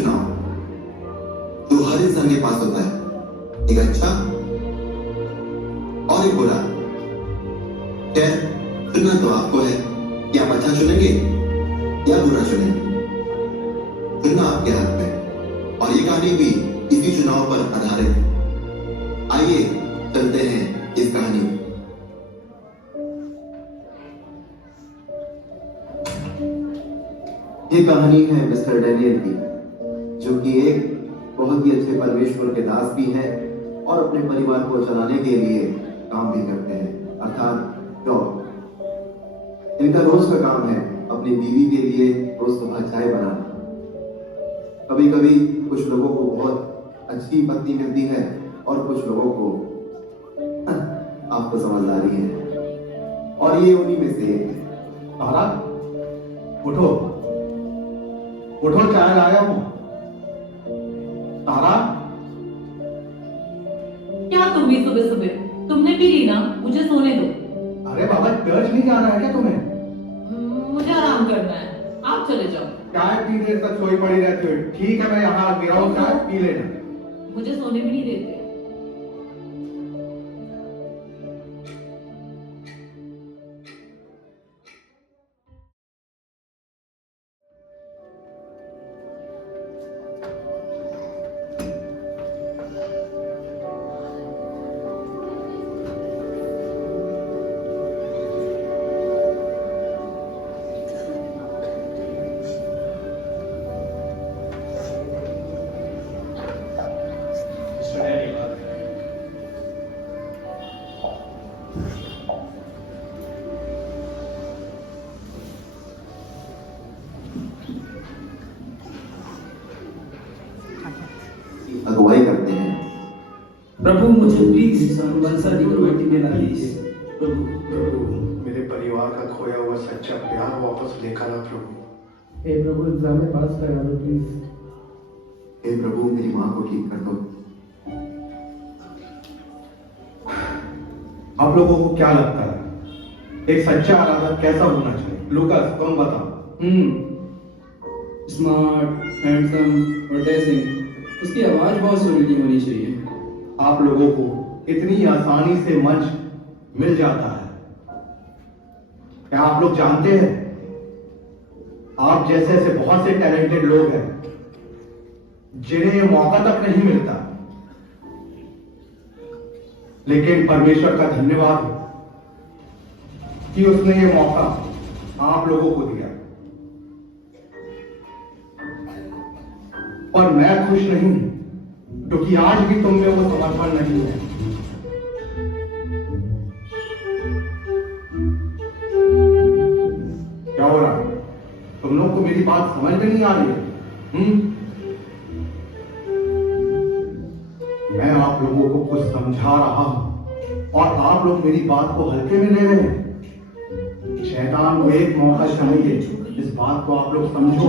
चुनाव जो हर इंसान के पास होता है, एक अच्छा और एक बुरा। खैर, चुनना तो आपको है कि आप अच्छा चुनेंगे या बुरा चुनेंगे। चुनना आपके हाथ में, और ये कहानी भी इसी चुनाव पर आधारित है। आइए चलते हैं इस कहानी में। ये कहानी है मिस्टर डैनियल की, जो कि एक बहुत ही अच्छे परमेश्वर के दास भी हैं और अपने परिवार को चलाने के लिए काम भी करते हैं, अर्थात जॉब। इनका रोज का काम है अपनी बीवी के लिए रोज सुबह चाय बनाना। कभी कभी कुछ लोगों को बहुत अच्छी पत्नी मिलती है और कुछ लोगों को आपको समझदारी है, और ये उन्हीं में से एक है। तारा, उठो उठो, चाय लाया हूं। तारा, क्या तुम भी सुबह सुबह? तुमने पी ली ना, मुझे सोने दो। अरे बाबा, चर्च नहीं जाना है क्या तुम्हें? मुझे आराम करना है, आप चले जाओ। चाय पी देर तक सोई पड़ी रहती हो। ठीक है, मैं यहाँ गिरा हूँ, चाय पी लेना। मुझे सोने भी नहीं देते। अगुवाई करते हैं। प्रभु, मुझे प्लीज बंसा डिक्रोमेटी देना प्लीज। प्रभु, मेरे परिवार का खोया हुआ सच्चा प्यार वापस लेकर आ प्रभु। हे प्रभु, एग्जाम में पास करा दो प्लीज। हे प्रभु, मेरी माँ को ठीक कर दो। आप लोगों को क्या लगता है एक सच्चा आराधक कैसा होना चाहिए? लुकास, तुम बताओ। स्मार्ट, हैंडसम और ड्रेसिंग। उसकी आवाज बहुत सुरीली होनी चाहिए। आप लोगों को इतनी आसानी से मंच मिल जाता है, क्या आप लोग जानते हैं आप जैसे ऐसे बहुत से टैलेंटेड लोग हैं जिन्हें ये मौका तक नहीं मिलता, लेकिन परमेश्वर का धन्यवाद हो कि उसने ये मौका आप लोगों को दिया। और मैं खुश नहीं क्योंकि आज भी तुम में वो समर्पण नहीं है। क्या हो रहा है? तुम लोग को मेरी बात समझ में नहीं आ रही है? मैं आप लोगों को कुछ समझा रहा हूं और आप लोग मेरी बात को हल्के में ले रहे हैं। शैतान को एक मौका चाहिए, इस बात को आप लोग समझो।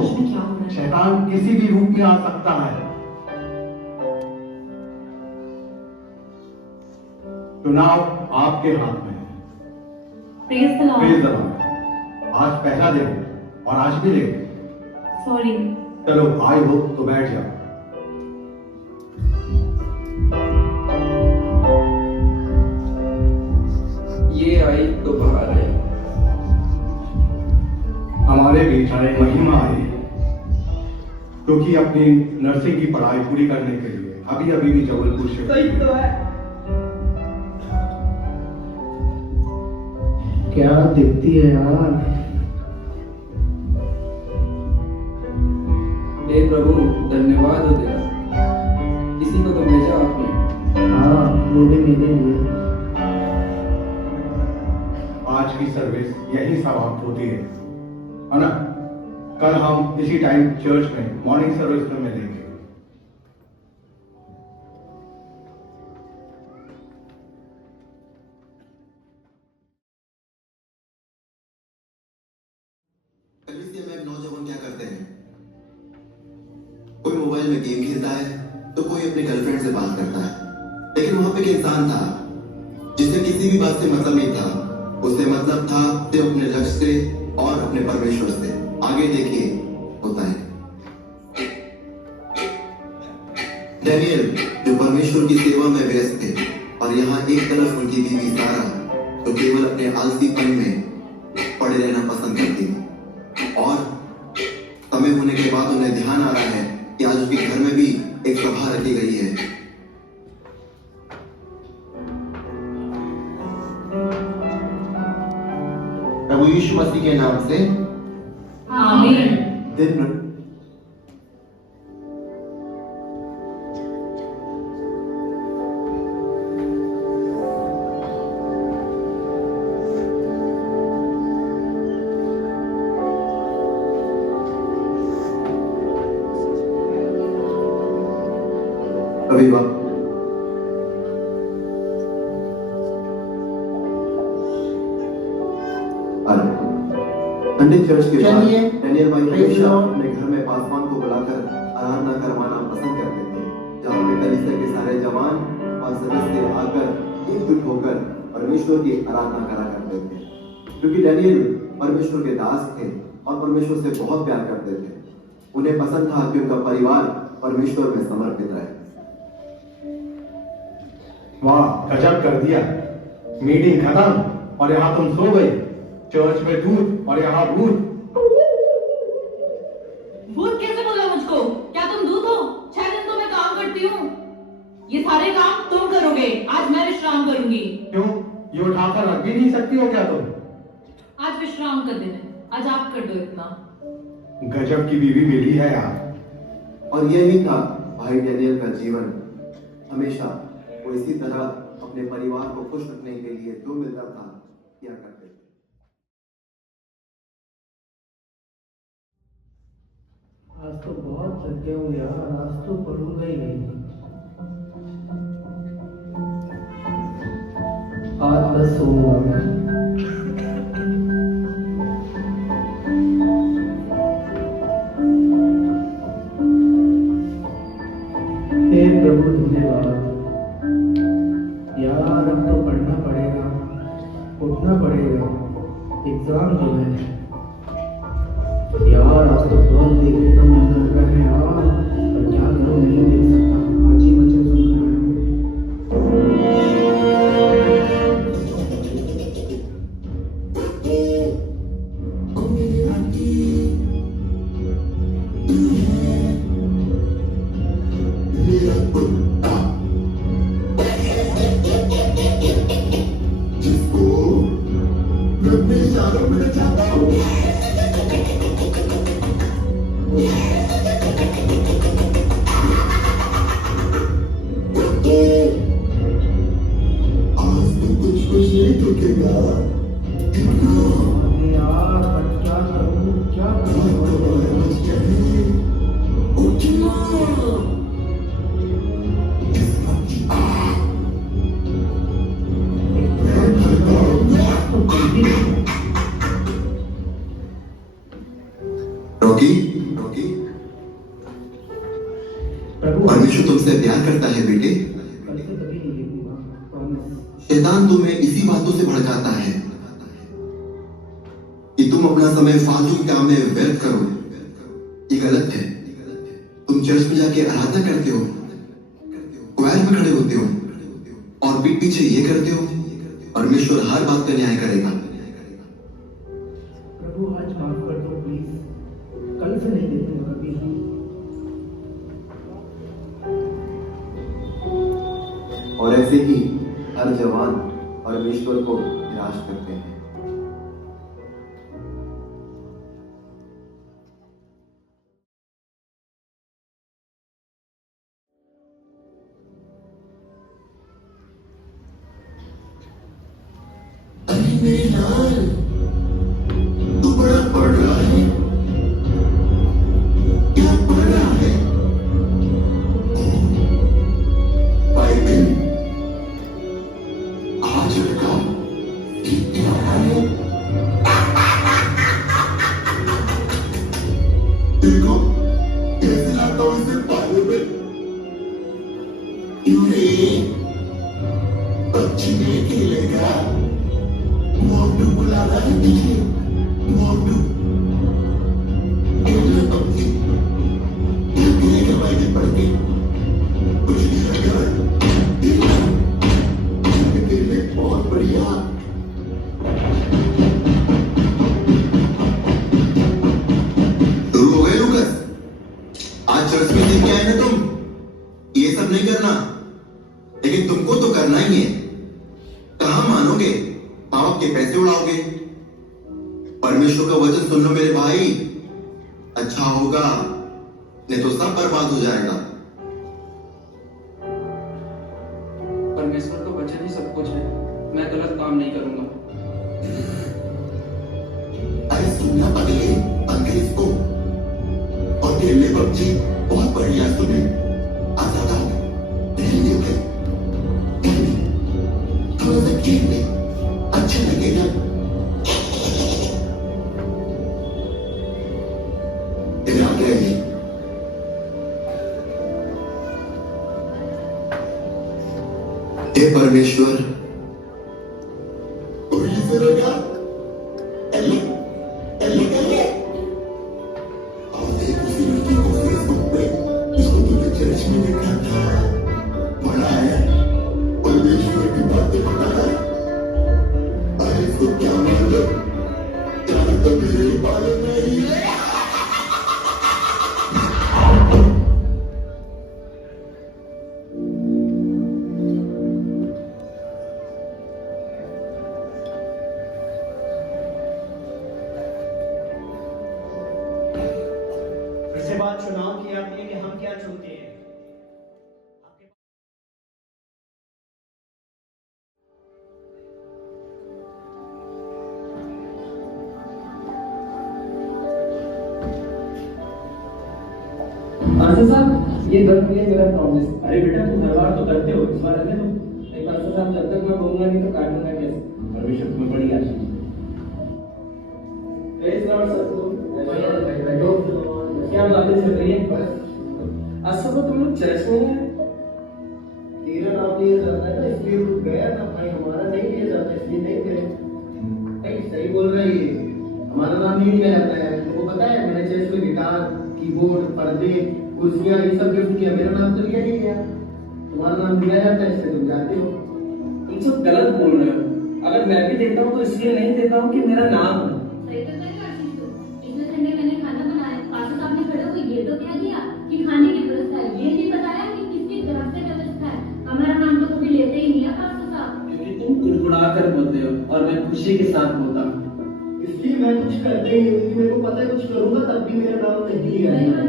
शैतान किसी भी रूप में आ सकता है। चुनाव आपके हाथ में है। Praise the Lord. Praise the Lord. आज पहला दिन है और आज भी लेट। सॉरी। चलो, आई हो तो बैठ जाओ। ये आई तो बाहर आई। हमारे बीच आए महिमा आई, क्योंकि अपनी नर्सिंग की पढ़ाई पूरी करने के लिए अभी अभी भी जबलपुर से सही तो है। क्या दिखती है यार। हे प्रभु, धन्यवाद हो तेरा। किसी को तो भेजा आपने। हाँ, वो भी मेरे लिए। आज की सर्विस यही समाप्त होती है ना? कल हम इसी टाइम चर्च में मॉर्निंग सर्विस में मिलेंगे। कलीसिया में नौजवान क्या करते हैं? कोई मोबाइल में गेम खेलता है तो कोई अपने गर्लफ्रेंड से बात करता है, लेकिन वहां पे एक इंसान था जिसे किसी भी बात से मतलब नहीं था। उसे मतलब था सिर्फ अपने लक्ष्य से और अपने परमेश्वर से। आगे देखिए होता है। डैनियल जो परमेश्वर की सेवा में व्यस्त थे और यहाँ एक तरफ उनकी बीवी सारा तो केवल अपने आलसीपन में पड़े रहना पसंद करती थी और समय होने के बाद उन्हें ध्यान आ रहा है कि आज उसके घर में भी एक सभा रखी गई है। प्रभु यीशु मसीह के नाम से आमीन। दिन रविवार पंडित चर्च के बाद चलिए। डैनियल भाई Praise हमेशा Lord। अपने घर में पासवान को बुलाकर आराधना करवाना पसंद करते थे, जहाँ पे कलीसिया के सारे जवान और सदस्य आकर एकजुट होकर परमेश्वर की आराधना करा करते थे। क्योंकि डैनियल परमेश्वर के दास थे और परमेश्वर से बहुत प्यार करते थे, उन्हें पसंद था कि उनका परिवार परमेश्वर में समर्पित रहे। वाह, गजब कर दिया। मीटिंग खत्म और यहाँ तुम सो गई। चर्च में दूध और यहाँ भूत। भूत कैसे बोला मुझको? क्या तुम दूध हो? 6 दिन तो मैं काम करती हूँ। ये सारे काम तुम करोगे, आज मैं विश्राम करूंगी। क्यों, ये उठाकर रख भी नहीं सकती हो क्या तुम? आज विश्राम कर देना, आज आप कर दो इतना। गजब की बीवी बेटी है यार। और यही था भाई डैनियल का जीवन। हमेशा वो इसी तरह अपने परिवार को खुश रखने के लिए जो मिलता था किया करते थे। आज तो बहुत थके हूँ यार, आज तो पढ़ूंगा ही नहीं। आज बस सोऊंगा मैं। हे प्रभु धन्यवाद यार, अब तो पढ़ना पड़ेगा, उठना पड़ेगा। एग्जाम जो है यार, आज तो बहुत देखने का मन लग रहा है यार, पर क्या करूं, नहीं देख सकता। आज ही बच्चे सुन रहा अरे यार, पर क्या करूं, क्या रॉकी, रॉकी, प्रभु परमेश्वर तुमसे प्यार करता है बेटे। कल से कभी नहीं देखूंगा, प्रॉमिस। शैतान तुम्हें इसी बातों से भड़काता है कि तुम अपना समय फालतू के काम में व्यर्थ करो। ये गलत है। तुम चर्च में जाके आराधना करते हो, क्वायर में खड़े होते हो और पीठ पीछे ये करते हो। परमेश्वर हर बात का न्याय करेगा। प्रभु आज माफ कर दो प्लीज, कल से नहीं देखूंगा कभी। और ऐसे ही हर जवान परमेश्वर को निराश करते हैं। तू बड़ा पढ़ रहा है, क्या पढ़ रहा है? बाइबल। आज लड़का ठीक कह रहा है। देखो कैसे लाता हूं इसे बाइबल। क्यों रे, बच्ची नहीं खेलेगा? मोटू बुला रहा है तुझे, मोटू। खेलने पबजी, क्या करेगा बाइबल पढ़ के? लेके आए ना तुम, ये सब नहीं करना, लेकिन तुमको तो करना ही है। कहां मानोगे, पाप के पैसे उड़ाओगे। परमेश्वर का वचन सुन लो मेरे भाई, अच्छा होगा, नहीं तो सब बर्बाद हो जाएगा। परमेश्वर का वचन ही सब कुछ है, मैं गलत काम नहीं करूंगा। अरे सुनना पगले, अंग्रेज को और खेलने पबजी बहुत बढ़िया सुने। आजाद आओ, रहने दो, थोड़ा सा खेल ले, अच्छा लगेगा। इधर आ गए। हे परमेश्वर, और ये करेगा एले एले एले। आज एक उसी लड़की को फेसबुक पे जिसको तुमने चर्च में देखा था, बड़ा है परमेश्वर की बातें बताता है। अरे इसको क्या मालूम, क्या तो मेरे बारे में ही है। इसके बाद चुनाव की आती है कि हम क्या चुनते हैं। आंसर साहब, ये गलत है मेरा प्रॉमिस। अरे बेटा तुम हर बार तो करते हो, इस बार रहने दो। नहीं आंसर साहब, जब तक मैं बोलूंगा नहीं तो काटूंगा कैसे? परमेश्वर तुम्हें बड़ी आशीष। प्रेज लॉर्ड सतगुरु। बैठो, क्या बातें चल रही है? आज सुबह तुम लोग चर्च में हैं? तेरा नाम लिया जाता है ना, इसलिए रुक गया था भाई। हमारा नहीं लिया जाता इसलिए नहीं गए। भाई सही बोल रही है, हमारा नाम नहीं लिया जाता है। तुमको पता है मैंने चर्च में गिटार, कीबोर्ड, पर्दे, कुर्सियां ये सब गिफ्ट किया, मेरा नाम तो लिया नहीं गया। तुम्हारा नाम लिया जाता है, इससे तुम जाते हो। तुम सब गलत बोल रहे हो। अगर मैं भी देता हूँ तो इसलिए नहीं देता हूँ कि मेरा नाम है। सही तो सही आशीष तो। पिछले संडे मैंने खाना बनाया, पास्टर साहब ने खड़े होकर ये तो क्या दिया कि खाने की व्यवस्था है, ये नहीं बताया कि किसकी तरफ से व्यवस्था है। हमारा नाम तो कभी लेते ही नहीं है पास्टर साहब। क्योंकि तुम कुड़कुड़ा कर बोलते हो और मैं खुशी के साथ बोलता हूँ। इसलिए मैं कुछ करते ही नहीं, क्योंकि मेरे को पता है कुछ करूंगा तब भी मेरा नाम नहीं लिया जाएगा।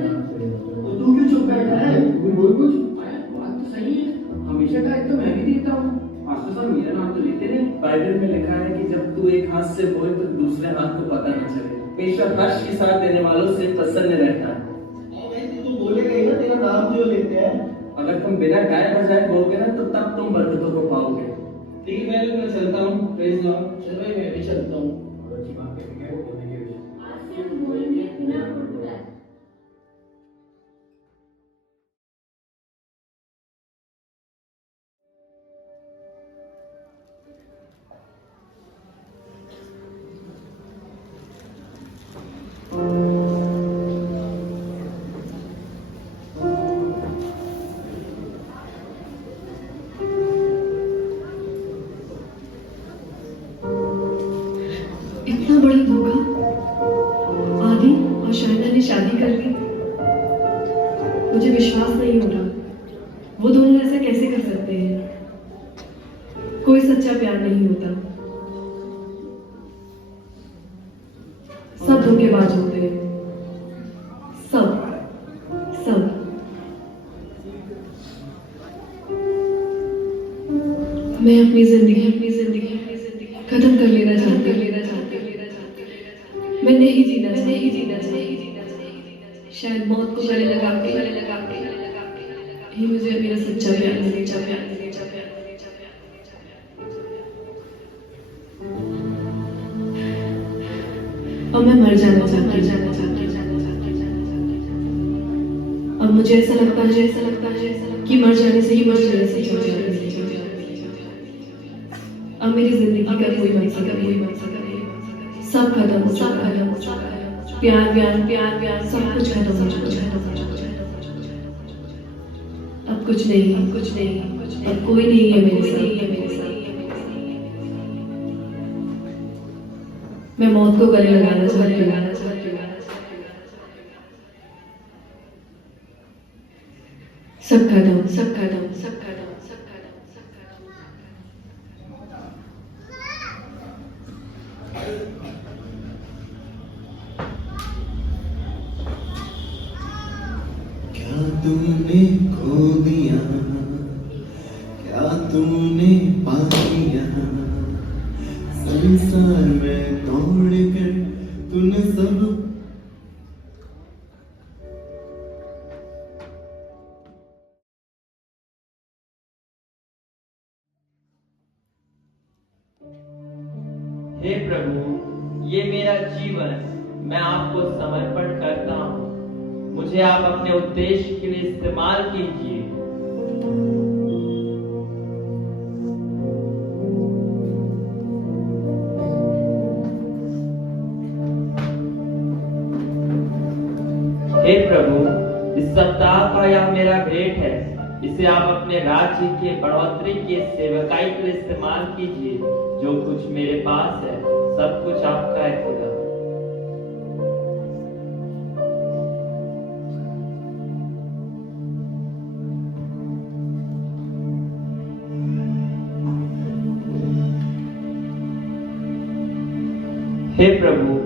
तो तू क्यों चुप बैठा है? तू बोल कुछ। बात तो सही है, हमेशा टाइम तो मैं भी देता हूँ। पास्टर साहब मेरा नाम तो लेते नहीं। बाइबल में लिखा है कि जब तू एक हाथ से बोले तो दूसरे हाथ को पता न चले। पेशा हर्ष के साथ देने वालों से प्रसन्न रहता है। तू बोलेगा ही ना, तेरा नाम जो लेते हैं। अगर तुम बिना गाय बजाए बोलोगे ना तो तब तुम बरकतों को पाओगे। ठीक है, मैं चलता हूँ। Praise Lord. चलो मैं भी चलता हूँ। आज से हम बोलेंगे बिना कुड़कुड़ाए। इतना बड़ा धोखा। आदि और शायदा ने शादी कर ली। मुझे विश्वास नहीं हो रहा, वो दोनों ऐसा कैसे कर सकते हैं। कोई सच्चा प्यार नहीं होता, सब धोखेबाज होते हैं, सब सब। मैं अपनी जिंदगी खत्म कर लेना चाहती हूँ। मैं नहीं जीना शायद मौत को गले लगा के ही मुझे मेरा सच्चा प्यार मिले। और मैं मर जाना चाहती अब मुझे ऐसा लगता है कि मर जाने से ही मर जाने से अब मेरी जिंदगी का कोई मकसद नहीं, सब खत्म हो चुका है। प्यार सब कुछ खत्म हो चुका है। अब कुछ नहीं, अब कोई नहीं है मेरे साथ। मैं मौत को गले लगाना चाहती हूँ। सब कदम सब कदम सब कदम सब कदम सब कदम क्या तुमने खो दिया, क्या तुमने पा लिया, संसार में तोड़ कर तूने सब। हे प्रभु, ये मेरा जीवन मैं आपको समर्पण करता हूँ। मुझे आप अपने उद्देश्य के लिए इस्तेमाल कीजिए। हे प्रभु, इस सप्ताह का यह मेरा भेंट है। इसे आप अपने राज्य के बढ़ोतरी के सेवकाई के लिए इस्तेमाल कीजिए। जो कुछ मेरे पास है सब कुछ आपका है खुदा। हे प्रभु,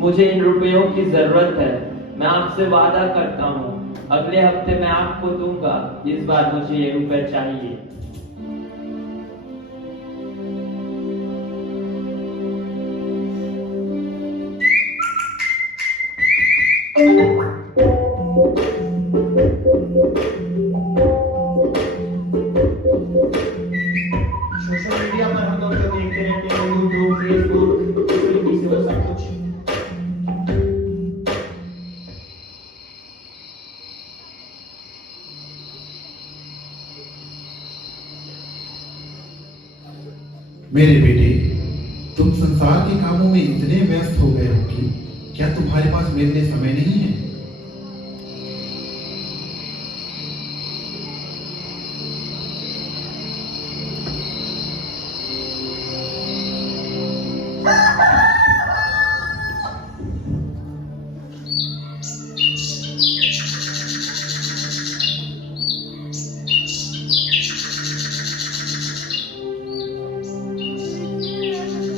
मुझे इन रुपयों की जरूरत है। मैं आपसे वादा करता हूँ अगले हफ्ते मैं आपको दूंगा। इस बार मुझे ये रुपए चाहिए। सोशल मीडिया पर हम लोग जो देखते रहते हैं, यूट्यूब, फेसबुक, इसी पर सब कुछ। मेरे बेटे, तुम संसार के कामों में इतने व्यस्त हो गए हो कि क्या तुम्हारे पास मेरे लिए समय नहीं है?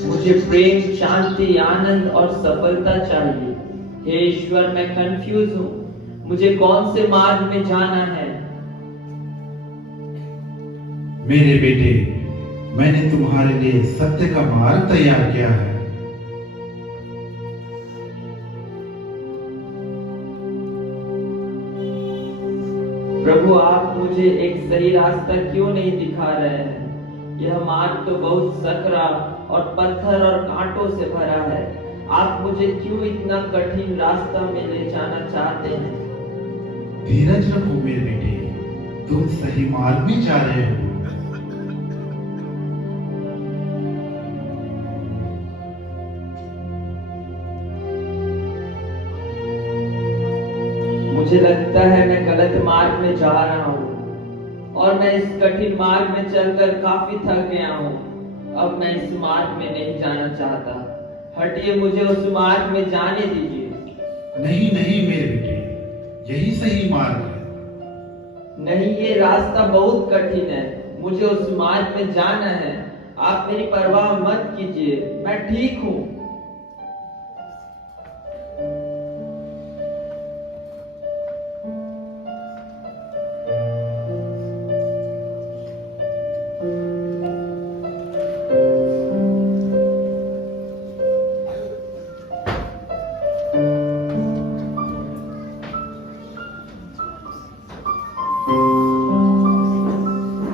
मुझे प्रेम, शांति, आनंद और सफलता चाहिए। हे ईश्वर, मैं कंफ्यूज हूँ। मुझे कौन से मार्ग में जाना है? मेरे बेटे, मैंने तुम्हारे लिए सत्य का मार्ग तैयार किया है। प्रभु, आप मुझे एक सही रास्ता क्यों नहीं दिखा रहे हैं? यह मार्ग तो बहुत सकरा और पत्थर और कांटों से भरा है। आप मुझे क्यों इतना कठिन रास्ता में ले जाना चाहते हैं? धीरज रखो मेरे बेटे, तुम सही मार्ग में जा रहे हो। मुझे लगता है मैं गलत मार्ग में जा रहा हूँ और मैं इस कठिन मार्ग में चलकर काफी थक गया हूँ। अब मैं इस मार्ग में नहीं जाना चाहता। हटिए, मुझे उस मार्ग में जाने दीजिए। नहीं नहीं मेरे बेटे, यही सही मार्ग है। नहीं, ये रास्ता बहुत कठिन है। मुझे उस मार्ग में जाना है। आप मेरी परवाह मत कीजिए, मैं ठीक हूँ।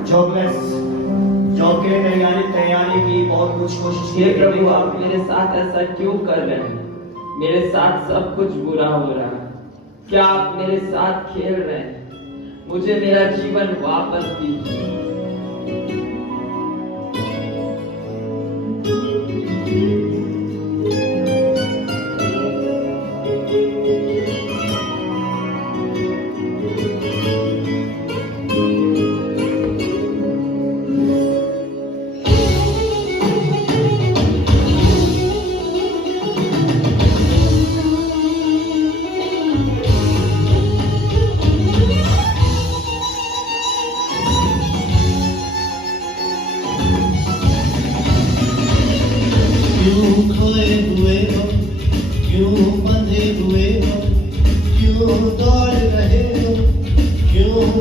जॉबलेस, जॉब के लिए तैयारी की बहुत कुछ कोशिश की। हे प्रभु, आप मेरे साथ ऐसा क्यों कर रहे हैं? मेरे साथ सब कुछ बुरा हो रहा है। क्या आप मेरे साथ खेल रहे हैं? मुझे मेरा जीवन वापस दीजिए।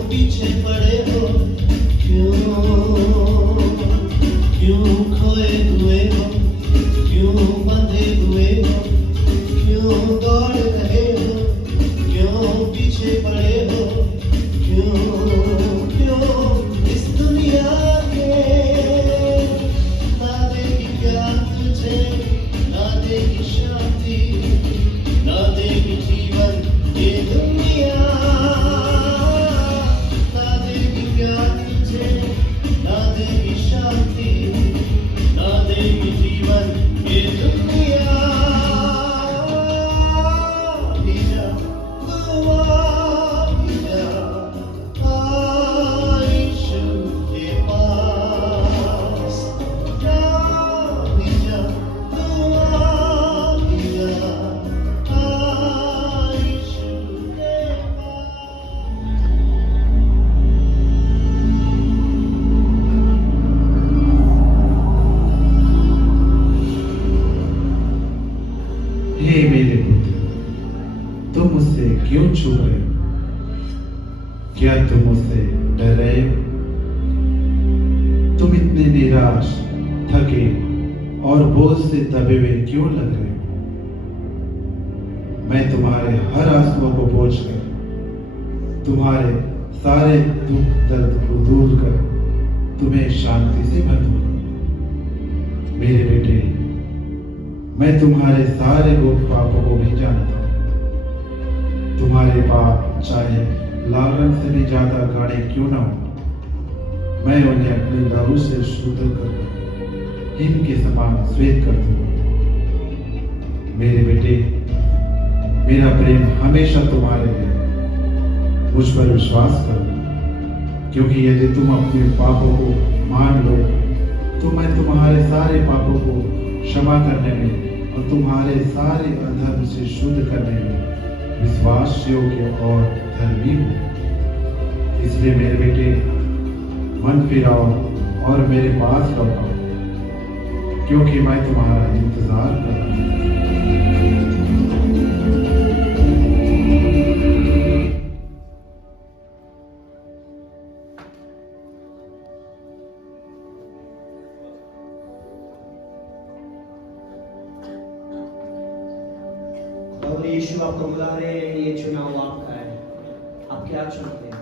पीछे पड़े हो, क्यों खोए हुए हो, क्यों बंधे हुए हो, क्यों दौड़ रहे हो, क्यों पीछे पड़े हो, क्यों इस दुनिया के ना देगी प्यार तुझे, ना देगी शांति, ना देगी जीवन ये दुनिया, ना देगी प्यार तुझे, ना देगी शांति, ना देगी जीवन ये दुनिया। भी जा दुआ भी जा आयशु के पास, जा भी जा दुआ भी जा आयशु के पास। हे मेरे पुत्र, तुम मुझसे क्यों छुप रहे हो? क्या तुम मुझसे डर रहे हो? तुम इतने निराश, थके और बोझ से दबे हुए क्यों लग रहे हो? मैं तुम्हारे हर आंसुओं को पोंछ कर, तुम्हारे सारे दुख दर्द को दूर कर, तुम्हें शांति से भर दूंगा। मेरे बेटे, मैं तुम्हारे सारे गुप्त पापों को भी जानता हूँ। तुम्हारे पाप चाहे लाल रंग से भी ज्यादा गाढ़े क्यों ना हो, मैं उन्हें अपने लहू से शुद्ध कर हिम के समान श्वेत कर दूंगा। मेरे बेटे, मेरा प्रेम हमेशा तुम्हारे लिए, मुझ पर विश्वास करो, क्योंकि यदि तुम अपने पापों को मान लो तो मैं तुम्हारे सारे पापों को क्षमा करने में और तुम्हारे सारे अधर्म से शुद्ध करने में विश्वास योग्य और धर्मी हूँ। इसलिए मेरे बेटे, मन फिराओ और मेरे पास लौटाओ, क्योंकि मैं तुम्हारा इंतजार कर रहा हूँ। और यीशु आपको बुला रहे हैं, ये चुनाव आपका है, आप क्या चुनते हैं?